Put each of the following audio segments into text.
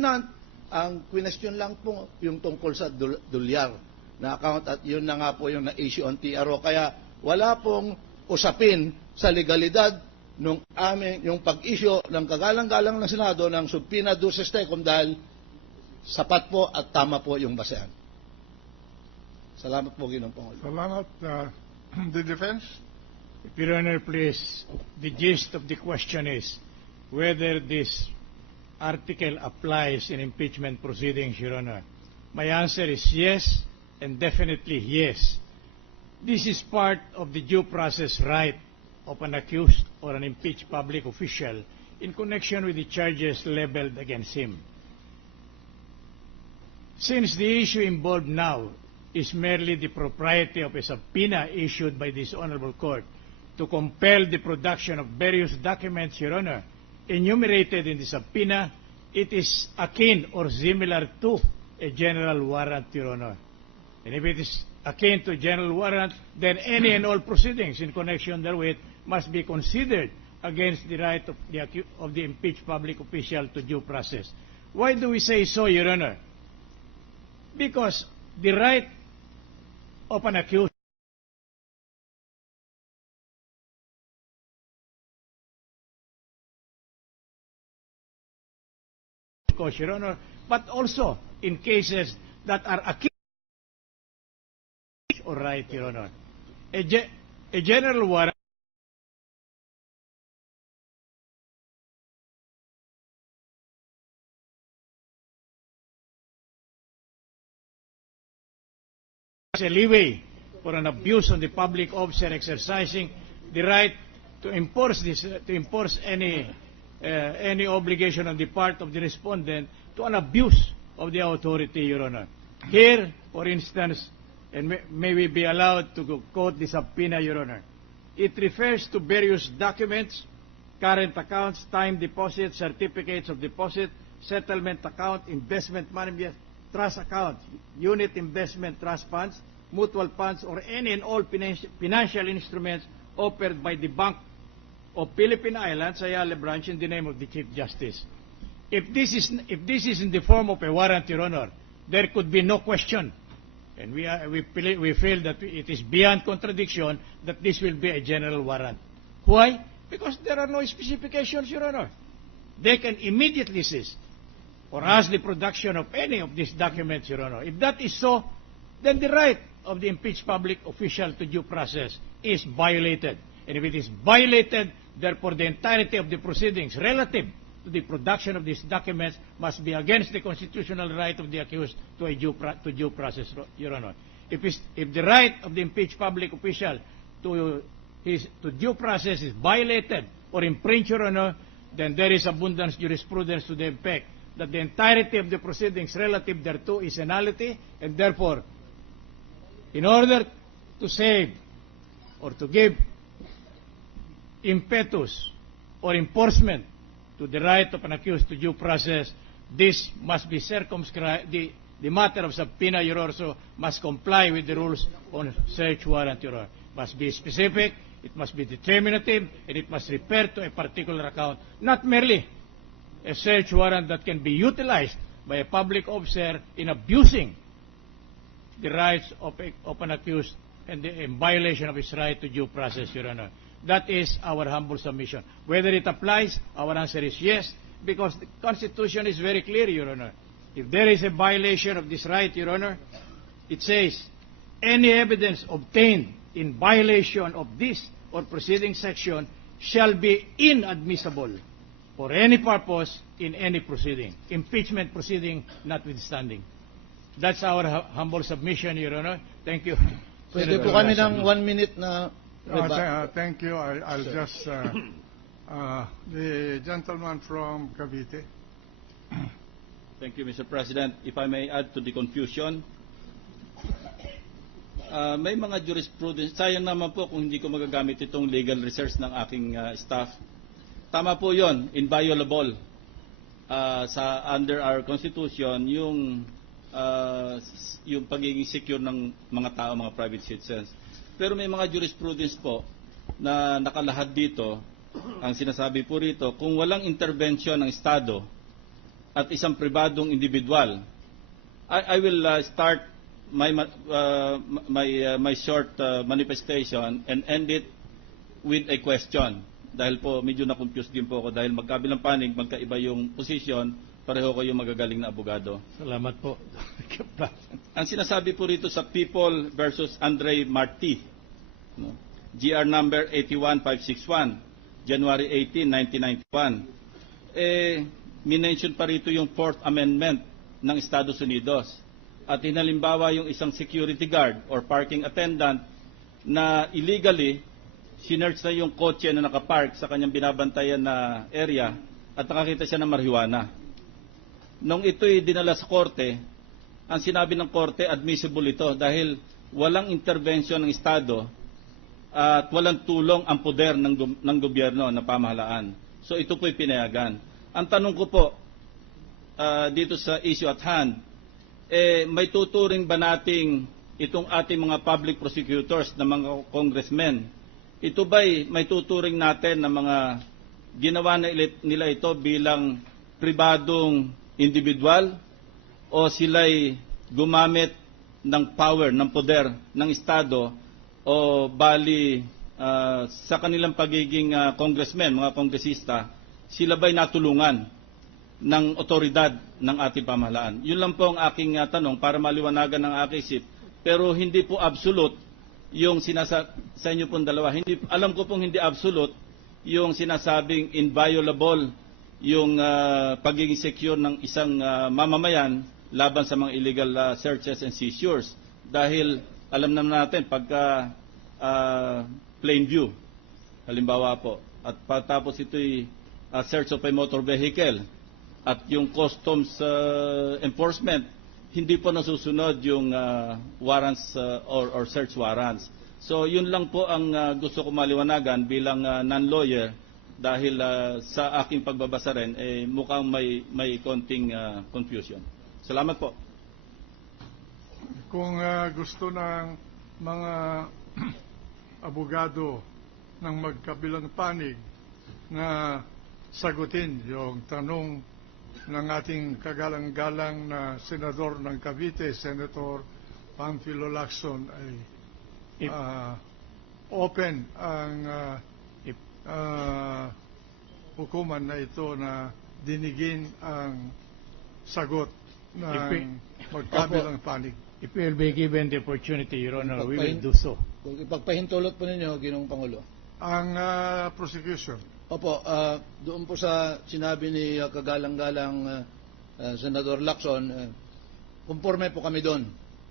tenant. Ang question lang po yung tungkol sa dolyar na account at yun na nga po yung na-issue on TRO. Kaya wala pong usapin sa legalidad nung yung pag-issue ng kagalang-galang ng Senado ng subpoena duces tecum dahil sapat po at tama po yung basehan. Salamat po, Ginoong Pangulo. Salamat. The defense? Your Honor, please, the gist of the question is whether this article applies in impeachment proceedings, Your Honor. My answer is yes, and definitely yes. This is part of the due process right of an accused or an impeached public official in connection with the charges leveled against him. Since the issue involved now is merely the propriety of a subpoena issued by this Honorable Court to compel the production of various documents, Your Honor, enumerated in the subpoena, it is akin or similar to a general warrant, Your Honor. And if it is akin to a general warrant, then any and all proceedings in connection therewith must be considered against the right of the impeached public official to due process. Why do we say so, Your Honor? Because the right of an accused Your Honor, but also in cases that are accused or right, Your Honor. A general warrant is a leeway for an abuse on the public officer exercising the right to enforce any obligation on the part of the respondent to an abuse of the authority, Your Honor. Here, for instance, and may we be allowed to quote the subpoena, Your Honor, it refers to various documents, current accounts, time deposits, certificates of deposit, settlement account, investment management, trust account, unit investment trust funds, mutual funds, or any and all financial instruments offered by the Bank of Philippine Islands, Ayala branch, in the name of the Chief Justice. If this is in the form of a warrant, Your Honor, there could be no question, and we feel that it is beyond contradiction that this will be a general warrant. Why? Because there are no specifications, Your Honor. They can immediately cease or ask the production of any of these documents, Your Honor. If that is so, then the right of the impeached public official to due process is violated. And if it is violated, therefore the entirety of the proceedings relative to the production of these documents must be against the constitutional right of the accused to due process, Your Honor. If the right of the impeached public official to due process is violated or infringed, Your Honor, then there is abundant jurisprudence to the effect that the entirety of the proceedings relative thereto is a nullity, and therefore, in order to save or to give impetus or enforcement to the right of an accused to due process, this must be circumscribed. The matter of subpoena, Your Honor, must comply with the rules on search warrant, Your Honor. Must be specific, it must be determinative, and it must refer to a particular account, not merely a search warrant that can be utilized by a public officer in abusing the rights of an accused and in violation of his right to due process, Your Honor. That is our humble submission. Whether it applies, our answer is yes, because the Constitution is very clear, Your Honor. If there is a violation of this right, Your Honor, it says, any evidence obtained in violation of this or preceding section shall be inadmissible for any purpose in any proceeding, impeachment proceeding notwithstanding. That's our humble submission, Your Honor. Thank you. Pwede po kami ng 1 minute na thank you. I'll just the gentleman from Cavite. Thank you, Mr. President. If I may add to the confusion, may mga jurisprudence. Sayang naman po kung hindi ko magagamit itong legal research ng aking staff. Tama po yon, inviolable sa under our Constitution yung pagiging secure ng mga tao, mga private citizens. Pero may mga jurisprudence po na nakalahad dito. Ang sinasabi po rito, kung walang intervention ng Estado at isang pribadong individual. I will start my short manifestation and end it with a question. Dahil po medyo na-confuse din po ako dahil magkabilang panig, magkaiba yung position, pareho ko yung magagaling na abogado. Salamat po. Ang sinasabi po rito sa People versus Andre Marti, no? GR number 81561, January 18, 1991. Minention pa rito yung 4th Amendment ng Estados Unidos. At hinalimbawa yung isang security guard or parking attendant na illegally sinerch na yung kotse na nakapark sa kanyang binabantayan na area at nakakita siya ng marijuana. Nung ito'y dinala sa korte, ang sinabi ng korte, admissible ito dahil walang intervention ng Estado at walang tulong ang poder ng gobyerno ng pamahalaan. So ito po'y pinayagan. Ang tanong ko po dito sa issue at hand, may tuturing ba nating itong ating mga public prosecutors na mga congressmen, ito ba'y may tuturing natin na mga ginawa na nila ito bilang pribadong individual o sila'y gumamit ng power, ng poder ng Estado o bali sa kanilang pagiging congressmen, mga kongresista, sila ba'y natulungan ng otoridad ng ating pamahalaan? Yun lang po ang aking tanong para maliwanagan ng aking isip. Pero hindi po absolute yung sa inyo pong dalawa. Alam ko pong hindi absolute yung sinasabing inviolable yung pagiging secure ng isang mamamayan laban sa mga illegal searches and seizures. Dahil alam naman natin pagka plain view, halimbawa po, at pagtapos ito'y search of a motor vehicle at yung customs enforcement, hindi po nasusunod yung warrants or search warrants. So yun lang po ang gusto ko maliwanagan bilang non-lawyer dahil sa aking pagbabasa rin mukhang may konting confusion. Salamat po. Kung gusto ng mga abogado ng magkabilang panig na sagutin yung tanong ng ating kagalang-galang na senador ng Cavite, Senator Panfilo Lacson, ay open ang hukuman na ito na dinigin ang sagot ng magkabilang panig. If we will be given the opportunity, Your Honor, we will do so. Kung ipagpahintulot po ninyo, Ginoong Pangulo. Ang prosecution. Opo, doon po sa sinabi ni kagalang-galang Senador Lacson, conforme po kami doon,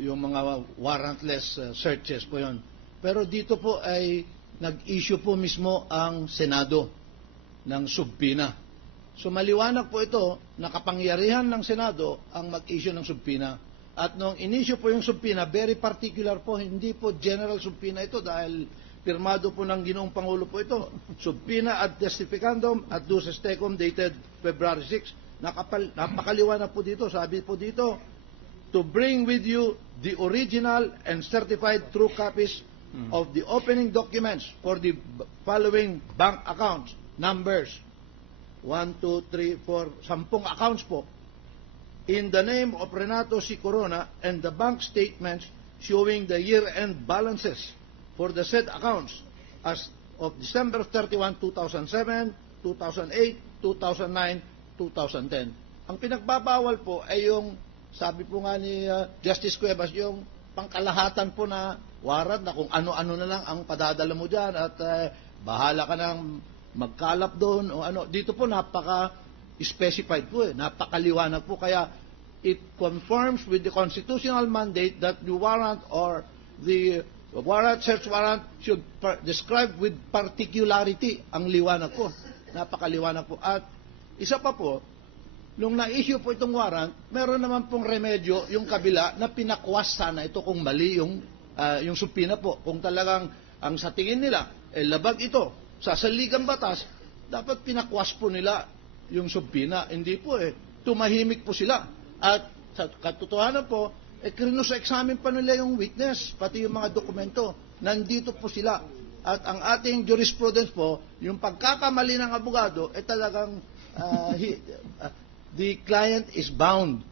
yung mga warrantless searches po yon. Pero dito po ay nag-issue po mismo ang Senado ng subpina. So maliwanag po ito, nakapangyarihan ng Senado ang mag-issue ng subpina. At nung in-issue po yung subpina, very particular po, hindi po general subpina ito dahil pirmado po ng Ginoong Pangulo po ito. Subpina ad testificandum ad duces tecum dated February 6. Napakaliwanag po dito. Sabi po dito, to bring with you the original and certified true copies of the opening documents for the following bank accounts. Numbers 1, 2, 3, 4, 10 accounts po. In the name of Renato C. Corona and the bank statements showing the year-end balances for the said accounts as of December 31, 2007, 2008, 2009, 2010. Ang pinagbabawal po ay yung, sabi po nga ni Justice Cuevas, yung pangkalahatan po na warrant na kung ano-ano na lang ang padadala mo dyan at bahala ka nang magkalap doon o ano. Dito po napaka-specified po napakaliwanag po. Kaya it conforms with the constitutional mandate that the warrant or the search warrant should describe with particularity. Ang liwanag po. Napakaliwanag po. At isa pa po, nung na-issue po itong warrant, meron naman pong remedyo yung kabila na pinakwas sana ito kung mali yung subpina po. Kung talagang ang sa tingin nila, labag ito sa saligang batas, dapat pinakwas po nila yung subpina. Hindi po tumahimik po sila. At sa katotohanan po, krinos-examine pa nila yung witness, pati yung mga dokumento. Nandito po sila. At ang ating jurisprudence po, yung pagkakamali ng abogado, talagang the client is bound